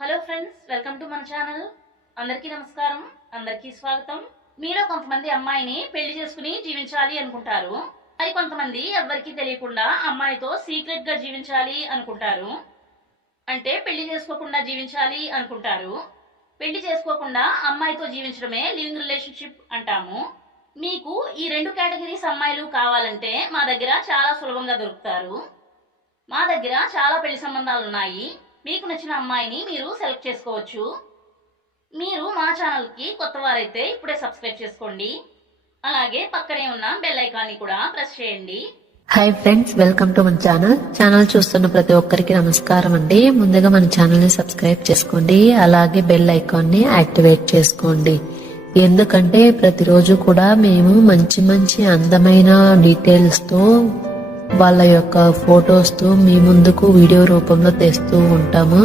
Hello friends, welcome to మన channel. అందరికీ నమస్కారం, అందరికీ స్వాగతం. మీలో కొంతమంది అమ్మాయిని పెళ్లి చేసుకుని జీవించాలి అనుకుంటారు. మరి కొంతమంది ఎవ్వరికీ తెలియకుండా అమ్మాయితో సీక్రెట్ గా జీవించాలి అనుకుంటారు. అంటే పెళ్లి చేసుకోకుండా జీవించాలి అనుకుంటారు. పెళ్లి చేసుకోకుండా అమ్మాయితో జీవించడమే లివింగ్ రిలేషన్షిప్ అంటాము. మీకు ఈ రెండు కేటగిరీస్ అమ్మాయిలు కావాలంటే మా దగ్గర చాలా సులభంగా దొరుకుతారు. మా దగ్గర చాలా పెళ్లి సంబంధాలు ఉన్నాయి. మీకు నచ్చిన అమ్మాయిని మీరు సెలెక్ట్ చేసుకోవచ్చు. మీరు మా ఛానల్కి కొత్త వారైతే ఇప్పుడే సబ్స్క్రైబ్ చేసుకోండి. అలాగే పక్కనే ఉన్న బెల్ ఐకాన్ని కూడా ప్రెస్ చేయండి. హాయ్ ఫ్రెండ్స్, వెల్కమ్ టు మన ఛానల్ చూస్తున్న ప్రతి ఒక్కరికి నమస్కారం అండి. ముందుగా మన ఛానల్ ని సబ్స్క్రైబ్ చేసుకోండి. అలాగే బెల్ ఐకాన్ ని యాక్టివేట్ చేసుకోండి. ఎందుకంటే ప్రతిరోజు కూడా మేము మంచి మంచి అందమైన డీటెయిల్స్ తో వాళ్ళ యొక్క ఫొటోస్ తో మీ ముందుకు వీడియో రూపంలో తెస్తూ ఉంటాము.